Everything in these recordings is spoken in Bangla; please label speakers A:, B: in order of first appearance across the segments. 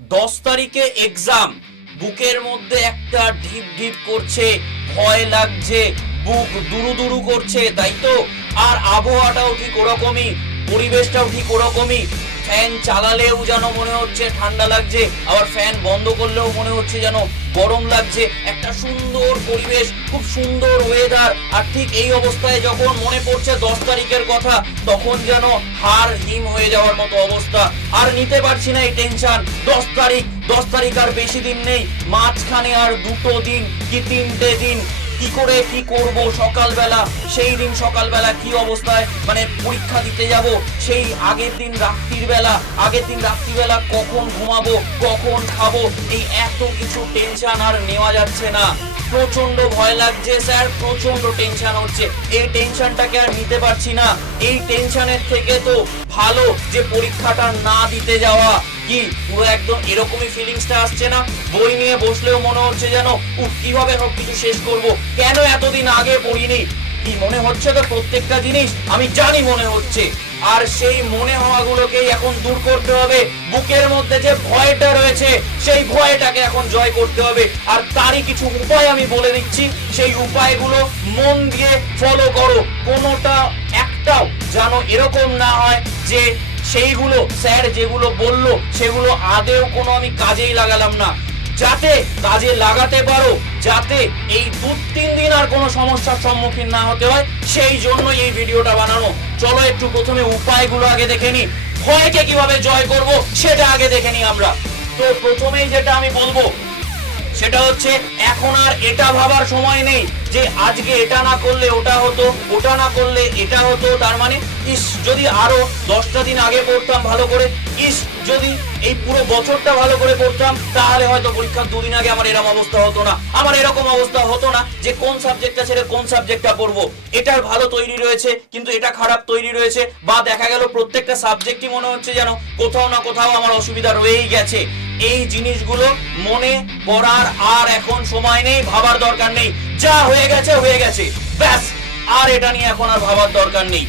A: দশ তারিখে এক্সাম বুকের মধ্যে একটা ঢিপ ঢিপ করছে, ভয় লাগছে, বুক দুরু দুরু করছে, তাই তো? আর আবহাওয়াটাও ঠিক ওরকমই, পরিবেশটাও ঠিক ওরকমই। ফ্যান চালালেও যেন মনে হচ্ছে ঠান্ডা লাগছে, আবার ফ্যান বন্ধ করলেও মনে হচ্ছে যেন গরম লাগছে। একটা সুন্দর পরিবেশ, খুব সুন্দর ওয়েদার আর ঠিক এই অবস্থায় যখন মনে পড়ছে দশ তারিখের কথা, তখন যেন হার হিম হয়ে যাওয়ার মতো অবস্থা। আর নিতে পারছি না এই টেনশন দশ তারিখ দশ তারিখ আর বেশি দিন নেই। মাঝখানে আর দুটো দিন, কি তিনটে দিন কি করে, কি করব সকালবেলা? সেই দিন সকালবেলা কি অবস্থায়? মানে পরীক্ষা দিতে যাব, সেই আগের দিন রাত্রির বেলা, আগের দিন রাত্রিবেলা কখন ঘুমাবো, কখন খাব, এই এত কিছু টেনশন আর নেওয়া যাচ্ছে না। প্রচণ্ড ভয় লাগছে স্যার প্রচণ্ড টেনশন হচ্ছে। এই টেনশনটাকে আর নিতে পারছি না। এই টেনশনের থেকে তো ভালো যে পরীক্ষাটা না দিতে যাওয়া। কি? পুরো একদম এরকমই ফিলিংসটা আসছে না? বই নিয়ে বসলেও মনে হচ্ছে যেন, উফ, কীভাবে সব কিছু শেষ করব? কেন এতদিন আগে পড়িনি? কি মনে হচ্ছে তো প্রত্যেকটা জিনিস? আমি জানি মনে হচ্ছে। আর সেই মনে হওয়াগুলোকেই এখন দূর করতে হবে। বুকের মধ্যে যে ভয়টা রয়েছে, সেই ভয়টাকে এখন জয় করতে হবে। আর তারই কিছু উপায় আমি বলে দিচ্ছি। সেই উপায়গুলো মন দিয়ে ফলো করো। কোনোটা একটাও যেন এরকম না হয় যে সেইগুলো স্যার যেগুলো বলল, সেগুলো আদেও কোনো আমি কাজেই লাগালাম না। যাতে কাজে লাগাতে পারো, যাতে এই দু তিন দিন আর কোনো সমস্যার সম্মুখীন না হতে হয়, সেই জন্য এই ভিডিওটা বানানো। চলো একটু প্রথমে উপায়গুলো আগে দেখে নি। ভয়কে কীভাবে জয় করব, সেটা আগে দেখে নি আমরা। তো প্রথমেই যেটা আমি বলব, সেটা হচ্ছে এখন আর এটা ভাবার সময় নেই। যে আজকে এটা না করলে ওটা হতো, ওটা না করলে এটা হতো, তার মানে ইস, যদি আরও দশটা দিন আগে পড়তাম ভালো করে, ইস, যদি এই পুরো বছরটা ভালো করে পড়তাম, তাহলে হয়তো পরীক্ষার দুদিন আগে আমার এরকম অবস্থা হতো না। আমার এরকম অবস্থা হতো না যে কোন সাবজেক্টটা ছেড়ে কোন সাবজেক্টটা পড়ব। এটার ভালো তৈরি রয়েছে, কিন্তু এটা খারাপ তৈরি রয়েছে, বা দেখা গেল প্রত্যেকটা সাবজেক্টই মনে হচ্ছে যেন কোথাও না কোথাও আমার অসুবিধা রয়েই গেছে। এই জিনিসগুলো মনে করার আর এখন সময় নেই, ভাবার দরকার নেই। যা হয়ে গেছে, হয়ে গেছে। ব্যাস, আর এটা নিয়ে এখন আর ভাবার দরকার নেই।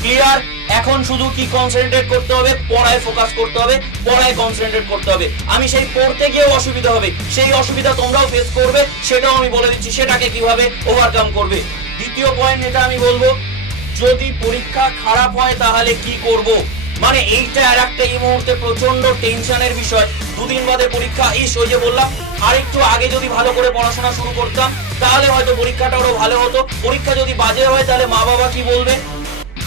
A: ক্লিয়ার এখন শুধু কি কনসেন্ট্রেট করতে হবে? পড়ায় ফোকাস করতে হবে, পড়ায় কনসেন্ট্রেট করতে হবে। আমি সেই পড়তে গিয়েও অসুবিধা হবে। সেই অসুবিধা তোমরাও ফেস করবে, সেটাও আমি বলে দিচ্ছি। সেটাকে কীভাবে ওভারকাম করবে? দ্বিতীয় পয়েন্ট যেটা আমি বলব, যদি পরীক্ষা খারাপ হয় তাহলে কি করব? মানে এইটা আর একটা এই মুহূর্তে প্রচণ্ড টেনশনের বিষয়। দুদিন বাদে পরীক্ষা। ইস, ওই যে বললাম আর একটু আগে যদি ভালো করে পড়াশোনা শুরু করতাম, তাহলে হয়তো পরীক্ষাটা আরও ভালো হতো। পরীক্ষা যদি বাজে হয়, তাহলে মা বাবা কি বলবে?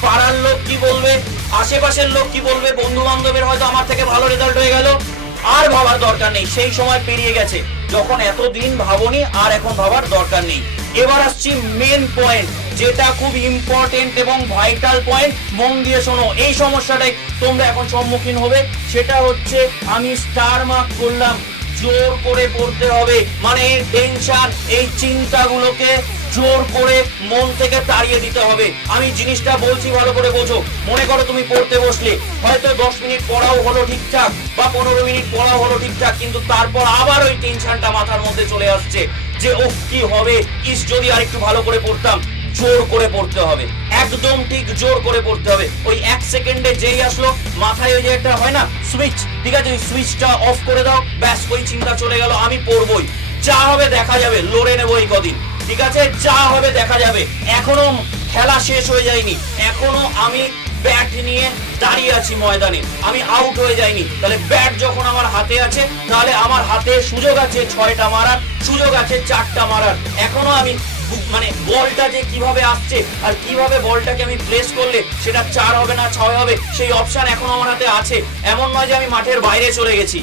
A: পাড়ার লোক কি বলবে? আশেপাশের লোক কি বলবে? বন্ধু বান্ধবের হয়তো আমার থেকে ভালো রেজাল্ট হয়ে গেল। আর ভাবার দরকার নেই, সেই সময় পেরিয়ে গেছে। যখন এতদিন ভাবনি, আর এখন ভাবার দরকার নেই। এবার আসছি মেন পয়েন্ট যেটা খুব ইম্পর্টেন্ট এবং ভাইটাল পয়েন্ট মন দিয়ে শোনো, এই সমস্যাটাই তোমরা এখন সম্মুখীন হবে। সেটা হচ্ছে আমি স্টার মার্ক করলাম। জোর করে পড়তে হবে। মানে এই টেনশন এই চিন্তাগুলোকে জোর করে মন থেকে তাড়িয়ে দিতে হবে। আমি জিনিসটা বলছি ভালো করে বোঝো। মনে করো তুমি পড়তে বসলে। হয়তো দশ মিনিট পড়াও হলো ঠিকঠাক বা পনেরো মিনিট পড়াও হলো ঠিকঠাক, কিন্তু তারপর আবার ওই টেনশনটা মাথার মধ্যে চলে আসছে যে ও কি হবে? ইস, যদি আর একটু ভালো করে পড়তাম। জোর করে পড়তে হবে। একদম ঠিক জোর করে পড়তে হবে। ওই এক সেকেন্ডে যেই আসলো, মাথায় ওই যে একটা হয় না সুইচ ঠিক আছে? ওই সুইচটা অফ করে দাও, ব্যাস, ওই চিন্তা চলে গেল, আমি পড়বই। যা হবে দেখা যাবে, লড়ে নেব এই কদিন। ঠিক আছে? যা হবে দেখা যাবে। এখনও খেলা শেষ হয়ে যায়নি। এখনও আমি ব্যাট নিয়ে দাঁড়িয়ে আছি ময়দানে। আমি আউট হয়ে যাইনি। তাহলে ব্যাট যখন আমার হাতে আছে, তাহলে আমার হাতে সুযোগ আছে ছয়টা মারার, সুযোগ আছে চারটা মারার। এখনও আমি মানে বলটা যে কীভাবে আসছে আর কীভাবে বলটাকে আমি প্লেস করলে সেটা চার হবে না ছয় হবে, সেই অপশন এখনও আমার হাতে আছে। এমন নয় যে আমি মাঠের বাইরে চলে গেছি।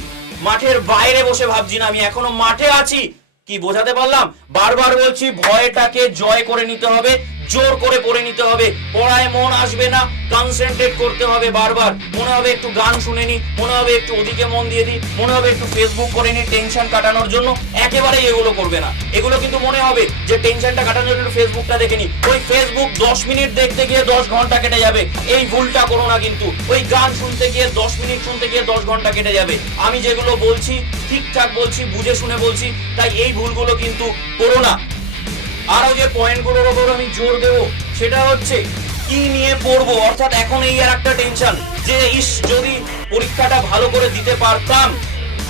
A: মাঠের বাইরে বসে ভাবছি না, আমি এখনও মাঠে আছি। কি বোঝাতে পারলাম? বারবার বলছি, ভয়টাকে জয় করে নিতে হবে। জোর করে পড়ে নিতে হবে। পড়ায় মন আসবে না কনসেন্ট্রেট করতে হবে বারবার। মনে হবে একটু গান শুনে নি, মনে হবে একটু ওদিকে মন দিয়ে দিই মনে হবে একটু ফেসবুক করে নি টেনশন কাটানোর জন্য। একেবারেই এগুলো করবে না। এগুলো কিন্তু মনে হবে যে টেনশনটা কাটানোর জন্য ফেসবুকটা দেখে নি। ওই ফেসবুক দশ মিনিট দেখতে গিয়ে দশ ঘণ্টা কেটে যাবে। এই ভুলটা করো না কিন্তু। ওই গান শুনতে গিয়ে দশ মিনিট শুনতে গিয়ে দশ ঘণ্টা কেটে যাবে। আমি যেগুলো বলছি, ঠিকঠাক বলছি, বুঝে শুনে বলছি, তাই এই ভুলগুলো কিন্তু করো না। আরও যে পয়েন্টগুলোর ওপর আমি জোর দেব, সেটা হচ্ছে কি নিয়ে পড়ব? অর্থাৎ এখন এই আর একটা টেনশন যে, ইস, যদি পরীক্ষাটা ভালো করে দিতে পারতাম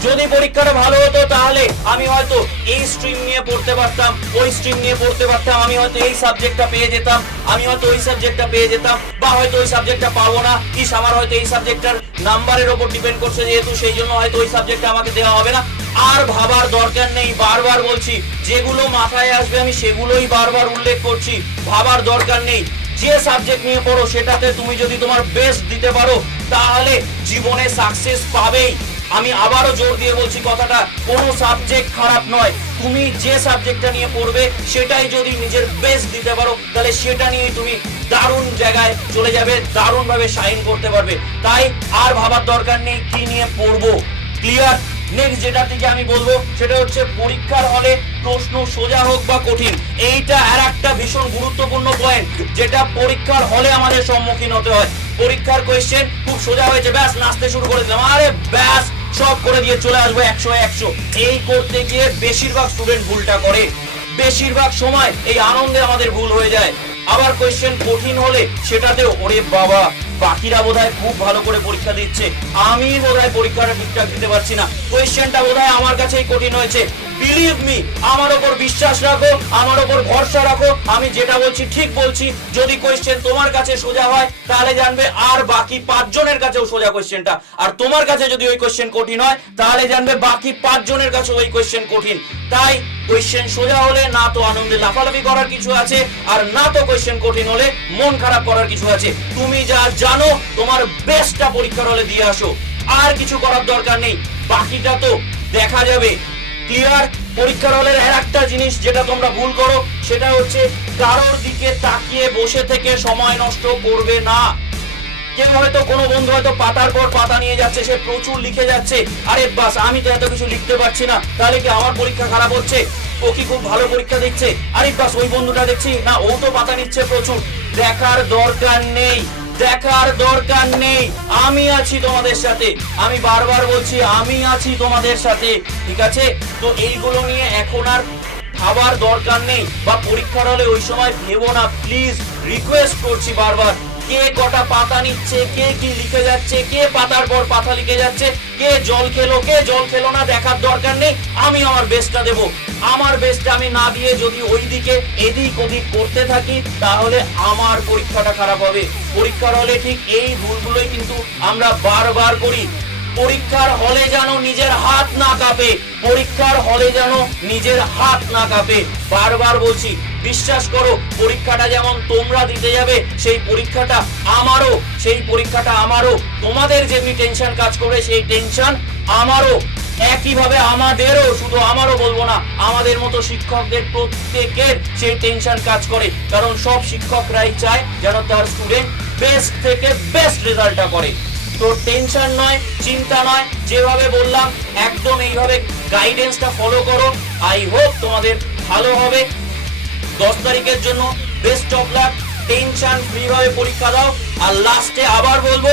A: যদি পরীক্ষাটা ভালো হতো তাহলে আমি হয়তো এই স্ট্রিম নিয়ে পড়তে পারতাম, ওই স্ট্রিম নিয়ে পড়তে পারতাম, আমি হয়তো এই সাবজেক্টটা পেয়ে যেতাম, আমি হয়তো ওই সাবজেক্টটা পেয়ে যেতাম, বা হয়তো ওই সাবজেক্টটা পাবো না। ইস, আমার হয়তো এই সাবজেক্টটার নাম্বারের ওপর ডিপেন্ড করছে যেহেতু, সেই জন্য হয়তো ওই সাবজেক্টটা আমাকে দেওয়া হবে না। আর ভাবার দরকার নেই, বারবার বলছি, যেগুলো মাথায় আসবে আমি সেগুলোই বারবার উল্লেখ করছি, ভাবার দরকার নেই। যে সাবজেক্ট নিয়ে পড়ো, সেটাতে তুমি যদি তোমার বেস্ট দিতে পারো, তাহলে জীবনে সাকসেস পাবেই। আমি আবারও জোর দিয়ে বলছি, কথাটা কোনো সাবজেক্ট খারাপ নয়। তুমি যে সাবজেক্টটা নিয়ে পড়বে, সেটাই যদি নিজের বেস্ট দিতে পারো, তাহলে সেটা নিয়েই তুমি দারুণ জায়গায় চলে যাবে দারুণ ভাবে শাইন করতে পারবে। তাই আর ভাবার দরকার নেই কি নিয়ে পড়ব। ক্লিয়ার নেক্সট যেটা থেকে আমি বলব, সেটা হচ্ছে পরীক্ষার হলে প্রশ্ন সোজা হোক বা কঠিন, এইটা আর একটা ভীষণ গুরুত্বপূর্ণ পয়েন্ট যেটা পরীক্ষার হলে আমাদের সম্মুখীন হতে হয়। পরীক্ষার কোয়েশ্চেন খুব সোজা হয়েছে, ব্যাস, নাচতে শুরু করে দিলাম। আরে ব্যাস সব করে দিয়ে চলে আসব একশো একশো। এই করতে গিয়ে বেশিরভাগ স্টুডেন্ট ভুলটা করে। বেশিরভাগ সময় এই আনন্দে আমাদের ভুল হয়ে যায়। আবার কোয়েশ্চেন কঠিন হলে সেটাতেও, ওরে বাবা। বাকিরা বোধহয় খুব ভালো করে পরীক্ষা দিচ্ছে। আমি বোধহয় পরীক্ষাটা ঠিকঠাক দিতে পারছি না। কোয়েশ্চেনটা বোধহয় আমার কাছেই কঠিন হয়েছে। বিলিভ মি আমার ওপর বিশ্বাস রাখো, আমার ওপর ভরসা রাখো। আমি যেটা বলছি ঠিক বলছি। যদি কোয়েশ্চেন তোমার কাছে সোজা হয়, তাহলে জানবে আর বাকি পাঁচজনের কাছেও সোজা কোয়েশ্চেনটা আর তোমার কাছে যদি ওই কোয়েশ্চেন কঠিন হয়, তাহলে জানবে বাকি পাঁচজনের কাছে ওই কোয়েশ্চেন কঠিন। তাই কোয়েশ্চেন সোজা হলে, না তো আনন্দে লাফালাফি করার কিছু আছে, আর না তো কোয়েশ্চেন কঠিন হলে মন খারাপ করার কিছু আছে। তুমি যা জানো, তোমার বেস্টটা পরীক্ষার হলে দিয়ে আসো। আর কিছু করার দরকার নেই, বাকিটা তো দেখা যাবে। ক্লিয়ার পরীক্ষার হলের আর একটা জিনিস যেটা তোমরা ভুল করো, সেটা হচ্ছে কারোর দিকে তাকিয়ে বসে থেকে সময় নষ্ট করবে না। কেউ হয়তো কোনো বন্ধু হয়তো পাতার পর পাতা নিয়ে যাচ্ছে, সে প্রচুর লিখে যাচ্ছে। আরে বাস, আমি তো এত কিছু লিখতে পারছি না। তাহলে কি আমার পরীক্ষা খারাপ হচ্ছে? ও কি খুব ভালো পরীক্ষা দিচ্ছে? আরে বাস, ওই বন্ধুটা দেখছি, না, ও তো পাতা নিচ্ছে প্রচুর। দেখার দরকার নেই, দেখার দরকার নেই। আমি আছি তোমাদের সাথে। আমি বারবার বলছি, আমি আছি তোমাদের সাথে, ঠিক আছে? তো এইগুলো নিয়ে এখন আর খাবার দরকার নেই, বা পরীক্ষার হলে ওই সময় ভেবো না। প্লিজ রিকোয়েস্ট করছি বারবার। কে কটা পাতা নিচ্ছে, কে কি লিখে যাচ্ছে, কে পাতার পর পাতা লিখে যাচ্ছে, কে জল খেলো, কে জল খেলো না দেখার দরকার নেই, আমি আমার বেস্টটা দেব। আমার বেস্টটা আমি না দিয়ে যদি ওই দিকে এদিক ওদিক করতে থাকি, তাহলে আমার পরীক্ষাটা খারাপ হবে। পরীক্ষার হলে ঠিক এই ভুলগুলোই কিন্তু আমরা বারবার করি। পরীক্ষার হলে যেন নিজের হাত না কাঁপে, পরীক্ষার হলে যেন নিজের হাত না কাঁপে। বারবার বলছি বিশ্বাস করো, পরীক্ষাটা যেমন তোমরা দিতে যাবে, সেই পরীক্ষাটা আমারও, সেই পরীক্ষাটা আমারও। তোমাদের যেমনি টেনশন কাজ করে, সেই টেনশন আমারও। একইভাবে আমাদেরও, শুধু আমারও বলব না, আমাদের মতো শিক্ষকদের প্রত্যেকের সেই টেনশন কাজ করে। কারণ সব শিক্ষকরাই চায় যেন তার স্টুডেন্ট বেস্ট থেকে বেস্ট রেজাল্টটা করে। তো টেনশন নয়, চিন্তা নয়, যেভাবে বললাম, একদম এইভাবে গাইডেন্সটা ফলো করো। আই হোপ তোমাদের ভালো হবে। দশ তারিখের জন্য best of luck tension free ভাবে পরীক্ষা দাও। আর লাস্টে আবার বলব,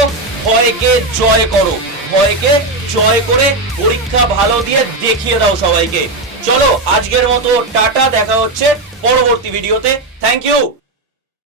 A: ভয়কে জয় করো। ভয়কে জয় করে পরীক্ষা ভালো দিয়ে দেখিয়ে দাও সবাইকে। চলো, আজকের মতো টাটা, দেখা হচ্ছে পরবর্তী ভিডিওতে থ্যাংক ইউ